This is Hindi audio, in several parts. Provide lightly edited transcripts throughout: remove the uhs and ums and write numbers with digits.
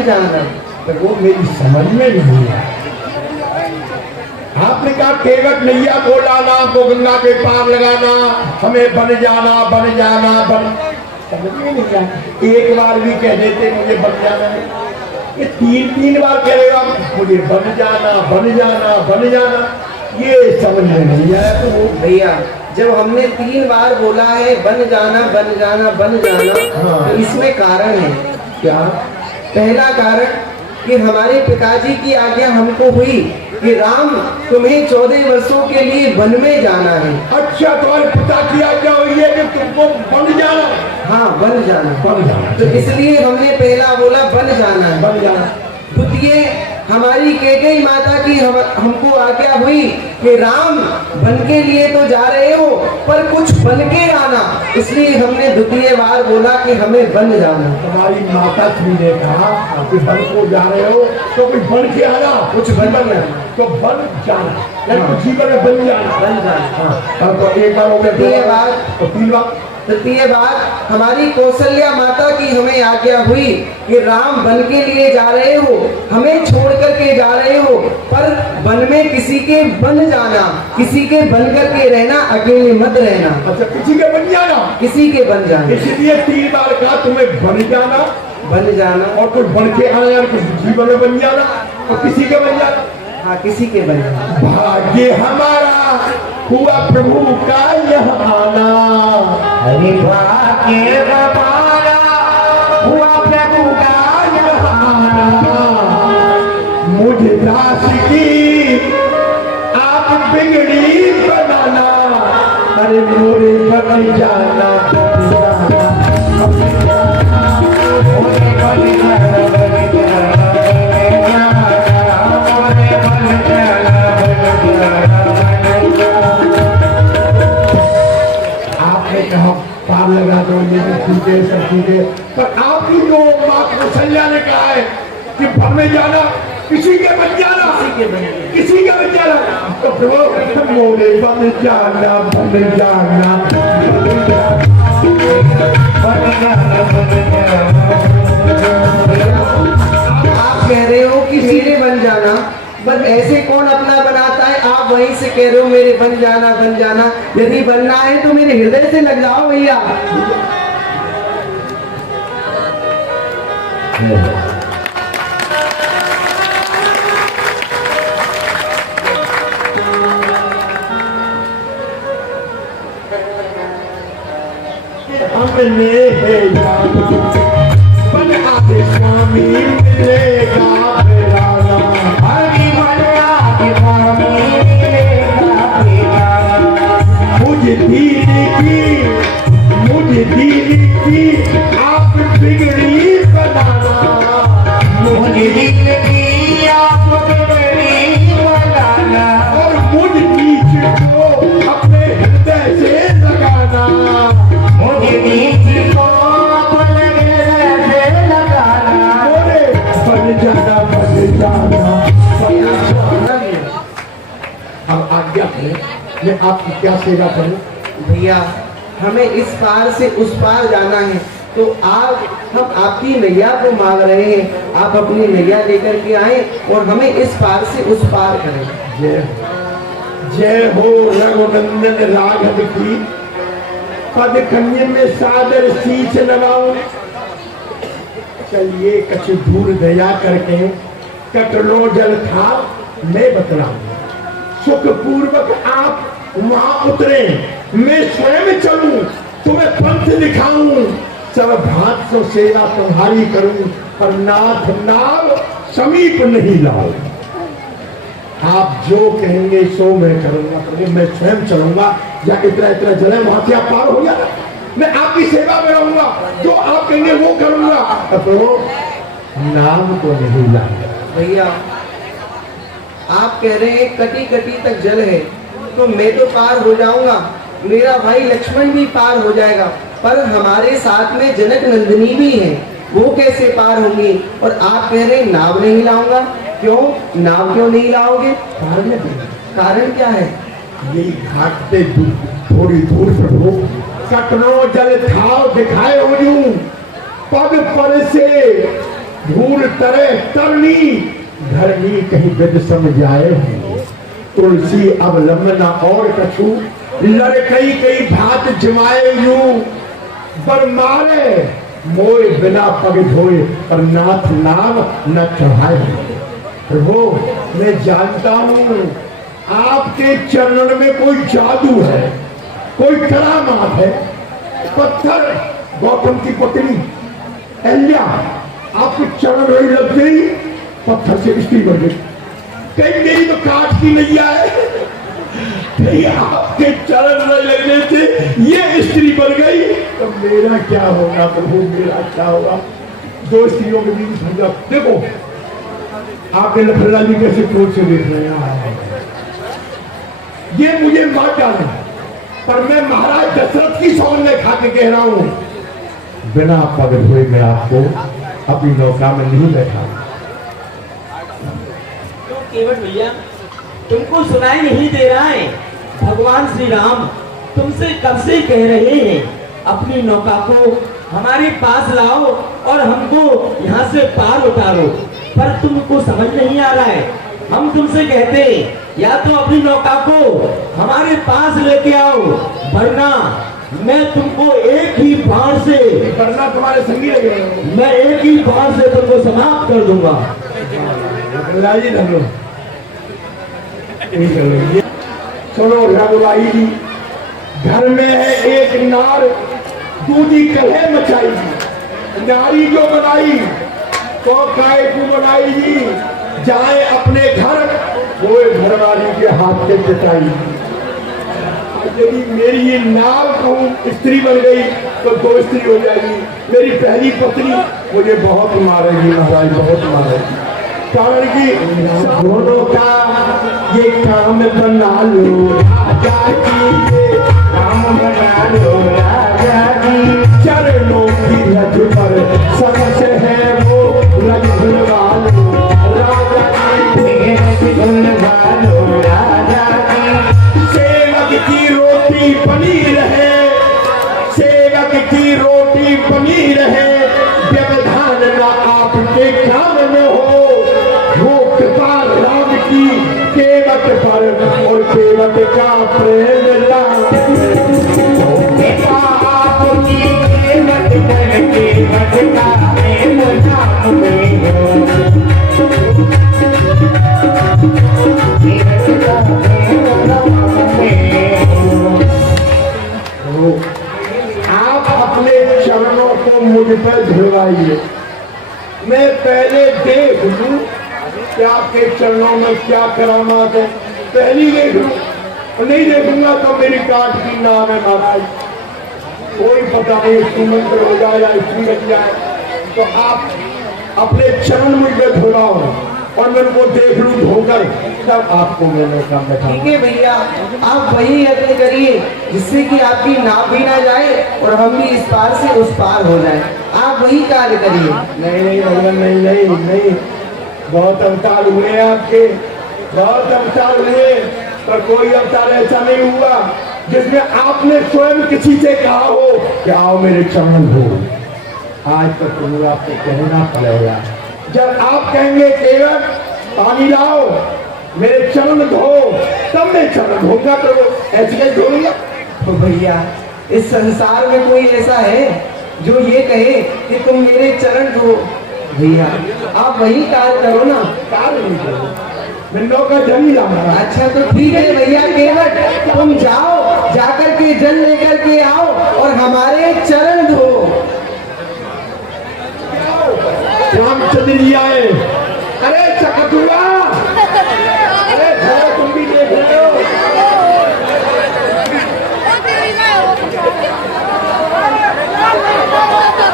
जाना, तो वो मेरी समझ में नहीं आया। आपने कहा केवट नैया को लाना, को गंगा के पार लगाना, हमें बन जाना बन जाना बन, समझ में नहीं आया। एक बार भी कह देते मुझे बन जाना है, ये तीन बार कह रहे हो आप मुझे बन जाना बन जाना बन जाना, ये समझ में नहीं आया। तो वो भैया जब हमने 3 बार बोला है बन जाना बन जाना बन जाना, तो इसमें कारण है क्या? पहला कारण कि हमारे पिताजी की आज्ञा हमको हुई कि राम तुम्हें 14 वर्षों के लिए वन में जाना है। अच्छा, तुम्हारे पिता की आज्ञा हुई है कि तुमको बन जाना? हाँ, बन जाना बन जाना। तो इसलिए हमने पहला बोला बन जाना है। बन जाना। द्वितीय हमारी कैकेयी माता की हमको आज्ञा हुई कि राम बन के लिए तो जा रहे हो पर कुछ बन के आना, इसलिए हमने द्वितीय बार बोला कि हमें बन जाना। तुम्हारी माता श्री ने कहा कि बन को जा रहे हो तो कुछ बन के आना, कुछ बन जाना, तो बन जाना, कुछ जीवन में बन जाना। बन जाना। हाँ, तो एक बार हो गया, द्वितीय बार, तो 3 बार। तृतीय बार हमारी कौशल्या माता की हमें आज्ञा हुई कि राम वन के लिए जा रहे हो, हमें छोड़ करके जा रहे हो पर वन में किसी के बन जाना, किसी के बन करके रहना, अकेले मत रहना। अच्छा, किसी के बन जाना, किसी के बन जाना, इसलिए 3 बार कहा तुम्हें बन जाना बन जाना और कुछ बन के आना, यार कुछ जीवन में बन जाना और किसी के बन जाना। हाँ, किसी के बन जाना। भाग्य हमारा हुआ प्रभु का यहाँ आना, अरे भाग्य हमारा हुआ प्रभु का यहाँ आना, मुझे दास की आप बिगड़ी बनाना, अरे मोरे बन जाना पार लगा दो, ये भी ठीक है, सब ठीक है, पर आपकी जो बात कौशल्या ने कहा है कि वन में जाना, किसी के बन जाना, किसी के बन जाना, तो प्रभु मोरे बन जाना बन जाना आप कह रहे हो कि सीधे बन जाना, पर ऐसे कौन अपना बनाता है? आप वहीं से कह रहे हो मेरे बन जाना बन जाना। यदि बनना है तो मेरे हृदय से लग जाओ भैया। हमने बन आते स्वामी मिलेगा बेराना, मुझे दीदी की आप बिगड़ी बनाना, मुझे दिल की आप बिगड़ी बनाना, और मुझ बीच को अपने हृदय से लगाना, मुझे बीच को अपने हृदय से लगाना, मोरे बन जाना बन जाना बन जाना। अब आज्ञा है, मैं आपकी क्या सेवा करूं? भैया हमें इस पार से उस पार जाना है, तो आप हम आपकी नैया को मांग रहे हैं, आप अपनी नैया लेकर के आए और हमें इस पार से उस पार करें। जय हो रघुनंदन राघव की, पद कन्य में सादर शीश नवाऊं, चलिए कछु दूर दया करके कटलो जल था मैं बतलाऊं, सुख पूर्वक आप वहां उतरे, मैं स्वयं चलूं, तुम्हें पंथ दिखाऊं, सब भात सो सेवा तुम्हारी करूं, पर नाथ नाम समीप नहीं लाऊं। आप जो कहेंगे सो मैं करूंगा, मैं स्वयं चलूंगा, या इतना इतना जल है वहां से आप पार हो जाना, मैं आपकी सेवा में रहूंगा, जो आप कहेंगे वो करूंगा, तो नाम को नहीं लाऊंगा। भैया आप कह रहे हैं कटी कटी तक जल है, तो मैं तो पार हो जाऊंगा, मेरा भाई लक्ष्मण भी पार हो जाएगा, पर हमारे साथ में जनक नंदिनी भी है, वो कैसे पार होंगी? और आप कह रहे नाव नहीं लाऊंगा, क्यों? नाव क्यों नहीं लाओगे? कारण क्या है? यही घाट पे थोड़ी दूर प्रभु कटनो जल ठाव दिखाए हो जू पग पर से धूल तरे तरनी धरनी कहीं विद समझाए हो तुलसी अब लम्बना और कछु लड़कई कई भात जमाए यू पर मारे मोए बिना पग धोए और नाथ नाम न चढ़ाए। प्रभु मैं जानता हूँ आपके चरणों में कोई जादू है, कोई करामात है। पत्थर गौतम की पत्नी अहल्या आपके चरण में लग गई, पत्थर से स्त्री बन गई। कहीं मेरी तो काठ की नैया है, कहीं आपके चरण में लगने से ये स्त्री बन गई, तो मेरा क्या होगा प्रभु, मेरा क्या होगा? दो स्त्रियों के बीच समझा। देखो आपके लफड़ा जी कैसे क्रोध से देख रहे हैं, ये मुझे मार डाले, पर मैं महाराज दशरथ की सौगंध में खा के कह रहा हूं, बिना पग धोए मैं आपको अपनी नौका में नहीं बैठा। तो केवट भैया तुमको सुनाई नहीं दे रहा है? भगवान श्री राम तुमसे कब से कह रहे हैं अपनी नौका को हमारे पास लाओ और हमको यहाँ से पार उतारो, पर तुमको समझ नहीं आ रहा है। हम तुमसे कहते या तो अपनी नौका को हमारे पास लेके आओ, वरना मैं तुमको एक ही बाण से, वरना तुम्हारे संगी लगे, मैं एक ही बाण से तुमको समाप्त कर दूंगा। लाजी धनो सुनो रघुराई जी, घर में है एक नार दूधी कलह मचाई, नारी जो बनाई तो काय को बनाई जी, जाए अपने घर वो घरवाली के हाथ से पिटाई। यदि मेरी ये नाव कहूँ स्त्री बन गई तो दो स्त्री हो जाएगी। मेरी पहली पत्नी मुझे बहुत मारेगी महाराज, बहुत मारेगी, कारण कि दोनों का ये काम बना लो राजा जी, ये काम बना लो राजा जी, चरणों की रज पर सबसे है वो रज धुलवा लो राजा जी, धुलवा लो राजा जी। सेवक की रोटी बनी रहे, सेवक की रोटी बनी रहे, व्यवधान न आपके काम में हो, राम की केवट पर और केवट का प्रेम आपकी केवट पर केवट का प्रेम आप अपने चरणों को मुझ पर धुलवाइए, मैं पहले देख लूं कि आपके चरणों में क्या करामात है, पहली देख लूं। नहीं देखूंगा तो मेरी काट की नाम है महाराज, कोई पता नहीं सुमंत्र हो जाए या स्त्री बन जाए, तो आप अपने चरण मुझे धुलाओ और मैं उनको देख लूं धोकर, तब आपको मैंने काम बैठा। ठीक है भैया, आप वही यत्न करिए जिससे कि आपकी नाव भी ना जाए और हम भी इस पार से उस पार हो जाए, आप वही कार्य करिए। नहीं नहीं भगवान, नहीं नहीं नहीं, बहुत अवतार हुए आपके, बहुत अवतार हुए, पर कोई अवतार ऐसा नहीं हुआ जिसमें आपने स्वयं किसी से कहा हो कि आओ मेरे चरण धो। आज तक प्रभु आपको कहना पड़ेगा, जब आप कहेंगे केवल पानी लाओ मेरे चरण धो, तब मैं चरण धोऊंगा प्रभु, ऐसे कैसे धोऊंगा? तो भैया इस संसार में कोई ऐसा है जो ये कहे कि तुम मेरे चरण धो? भैया आप वही कार्य करो ना। कार्य नहीं करो, मैं नौका जल लाऊंगा। अच्छा तो ठीक है भैया, केवट तुम जाओ, जाकर के जल लेकर के आओ और हमारे चरण धो। रामचंद्र जी आए, अरे चकटुआ, अरे घोड़ा तुम भी देख रहे हो,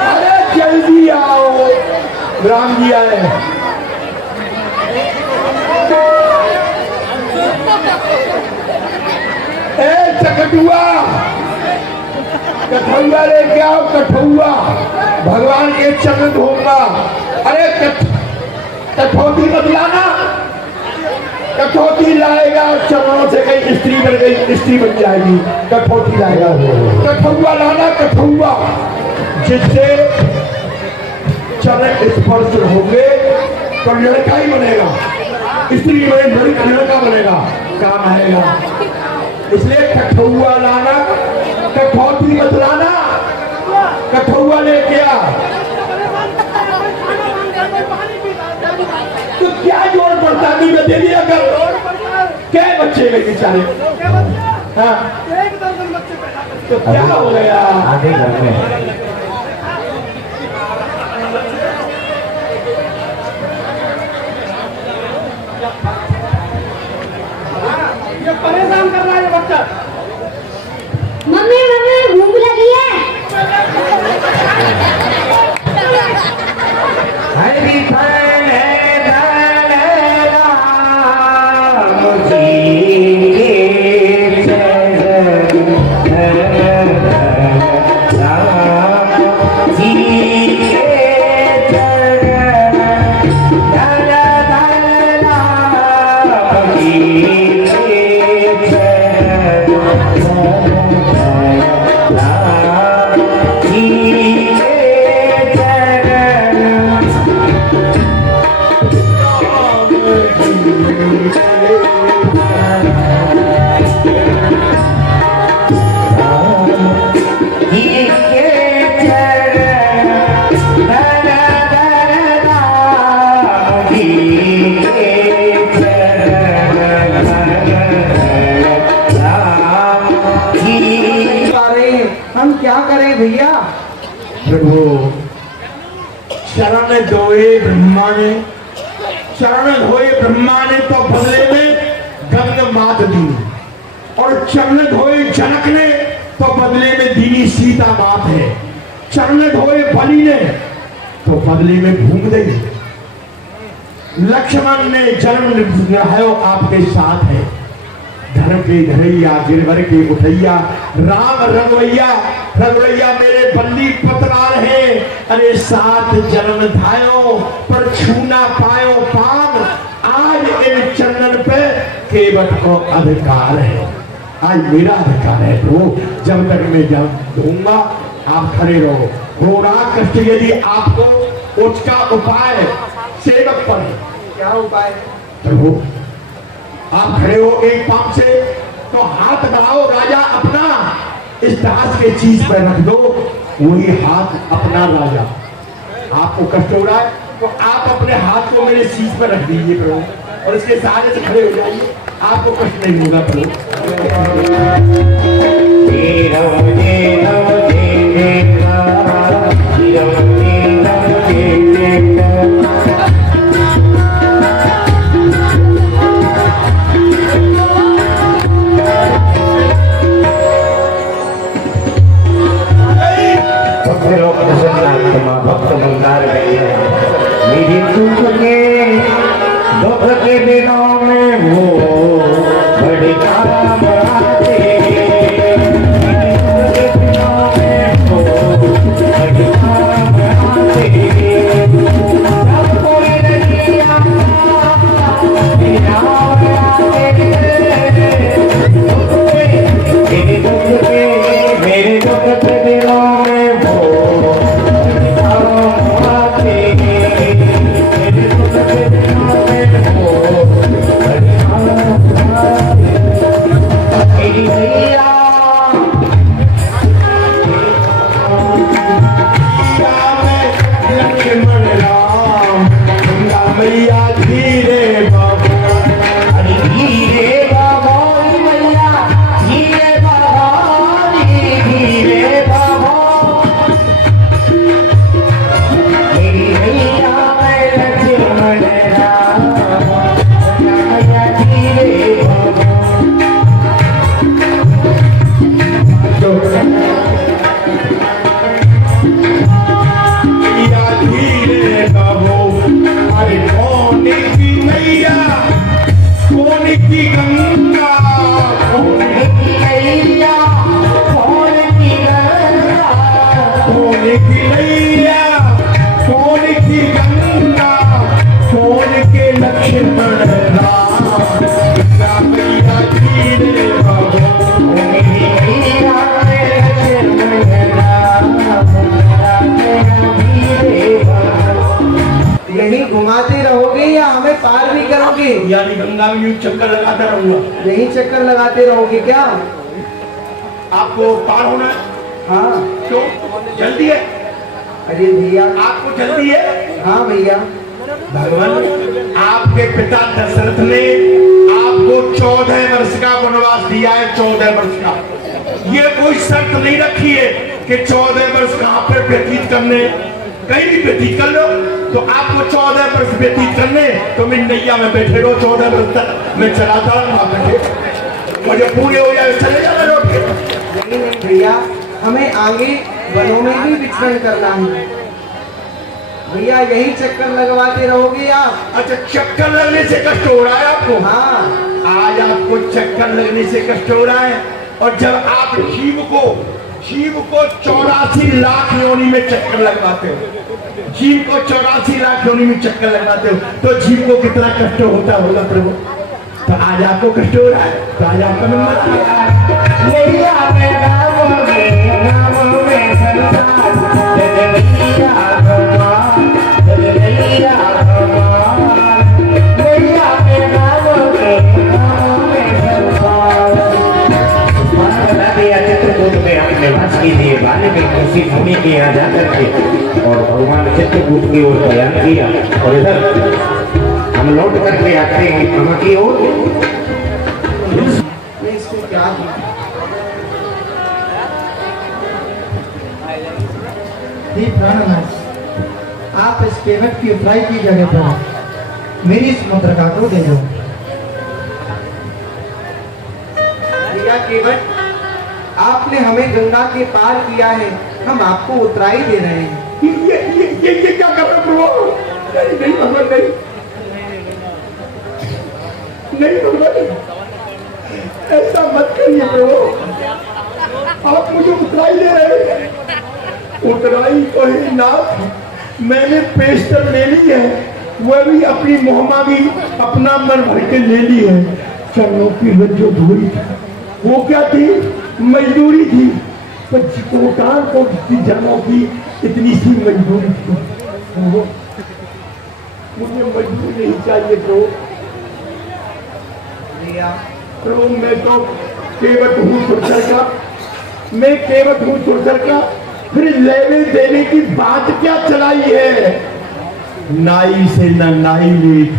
अरे जल्दी आओ, राम जी आए। चकटुआ, कठौआ लेके आओ, कठौआ भगवान के चरण धोऊंगा। अरे कठौती मत लाना, कठौती लाएगा चरणों से कहीं स्त्री बन गई, स्त्री बन जाएगी, कठौती लाएगा। कठौआ लाना, कठौआ, जिससे चरण स्पर्श होंगे तो लड़का ही बनेगा, स्त्री बने लड़का बनेगा, काम आएगा। इसलिए कठौआ लाना, कठौती मत लाना, कठौआ लेके आ। तो क्या जोड़ पड़ता है, दे दिया कर, क्या बच्चे गए बेचारे, हाँ तो क्या हो गया। आधे घर में ये परेशान कर रहा है ये बच्चा। मम्मी मम्मी भूख लगी है। हरि फल राम जी के चरण, राम जी के चरण, धन धन राम जी के चरण, राम जी के चरण। पा रहे हैं, हम क्या करें भैया। प्रभु शरण धोए ब्रह्मा ने, शरण धोए ब्रह्मा ने तो बदले में गंग मात दी, और चरण धोए जनक ने तो बदले में दीनी सीता मात है। चरण धोए बलि ने तो बदले में भूम दी। लक्ष्मण ने जन्म है आपके साथ है, धर्म के धरैया गिरवर के उठैया, राम रघुवैया रघुवैया मेरे बल्ली पतरार है। अरे साथ जन्म धायो पर छूना पायो पान, आज इन चंदन पे केवट को अधिकार है, आज मेरा अधिकार है। तो जब तक मैं जब दूंगा आप खड़े रहो। हो रहा कष्ट यदि आपको उसका उपाय सेवक पर है। क्या उपाय। प्रभु आप खड़े हो एक पांव से तो हाथ बढ़ाओ, राजा अपना इस दास के चीज पर रख दो, वही हाथ अपना राजा। आपको कष्ट हो रहा है तो आप अपने हाथ को मेरे सीट पर रख दीजिए प्रभु, और इसके सहारे से खड़े हो जाइए, आपको कष्ट नहीं होगा प्रभु। भक्त मंदार मेरी दुख के दिनों में वो बड़े काम आते, यही चक्कर लगाते रहोगे क्या? आपको पार होना है? हाँ। क्यों जल्दी है? अरे भैया, आपको जल्दी है? हाँ भैया। भगवान आपके पिता दशरथ ने आपको 14 वर्ष का वनवास दिया है, 14 वर्ष का। ये कोई शर्त नहीं रखी है कि 14 वर्ष कहाँ पे व्यतीत करने, कहीं भी व्यतीत कर लो। तो आपको 14 वर्ष व्यतीत करने तो मैं नैया में बैठे रहो 14 वर्ष तक, मैं चलाता रहूंगा, मुझे पूरे हो जाए चले जाना लौट के। नहीं नहीं भैया, हमें आगे वनों में भी विचरण करना है भैया। यही चक्कर लगवाते रहोगे आप? अच्छा, चक्कर लगने से कष्ट हो रहा है आपको? हाँ। आज आपको चक्कर लगने से कष्ट हो रहा है, और जब आप जीव को 84 लाख योनि में चक्कर लगवाते हो, जीव को 84 लाख योनि में चक्कर लगवाते हो, तो जीव को कितना कष्ट होता होगा प्रभु? तो आज आपको कष्ट हो रहा है, तो आज आपका नंबर नैया में राम में संसार, जग नैया भगवान, जग नैया भगवान, नैया में राम में संसार। बता दिया चित्रकूट में हम निवास कीजिए, बाले में खुशी भूमि के यहाँ जाकर के और भगवान चित्रकूट की ओर बयान किया, और इधर हम लौट करके आते हैं कहाँ की ओर? मैं इसको क्या दूं? हे प्राणनाथ, आप इस केवट की उतराई की जगह पर मेरी इस मुद्रिका को दे दो। भैया केवट, आपने हमें गंगा के पार किया है, हम आपको उतराई दे रहे हैं। ये क्या कर रहे हो प्रभु? नहीं भगवान, नहीं भगवान, ऐसा मत करिए प्रभु। आप मुझे उतराई दे रहे हैं? उतराई तो है नाथ, मैंने पेस्टर ले ली है, वह भी अपनी मोहमागी अपना मन भर के ले ली है। चरणों की जो धूरी थी वो क्या थी? मजदूरी थी। कोटान को जनों की इतनी सी मजदूरी थी, मुझे मजदूरी नहीं चाहिए प्रभु। प्रभु मैं तो केवट हूँ सुरसर का, मैं केवट हूँ सुरसर का, फिर लेने देने की बात क्या चलाई है? नाई से न नाई लेत,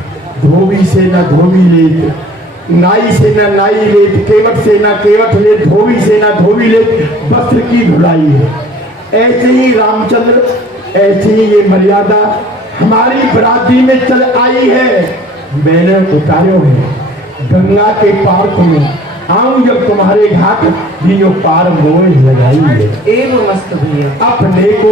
धोबी से न धोबी लेत, नाई से न नाई लेत, केवट से न केवट लेत, धोबी से न धोबी लेत, वस्त्र की धुलाई है। ऐसे ही रामचंद्र, ऐसे ही ये मर्यादा हमारी बरादरी में चल आई है। मैंने उतारो है गंगा के पार तुम्हें आऊं जब तुम्हारे घाट, जो पार मोह लगाई है। एवं मस्त भैया। अपने को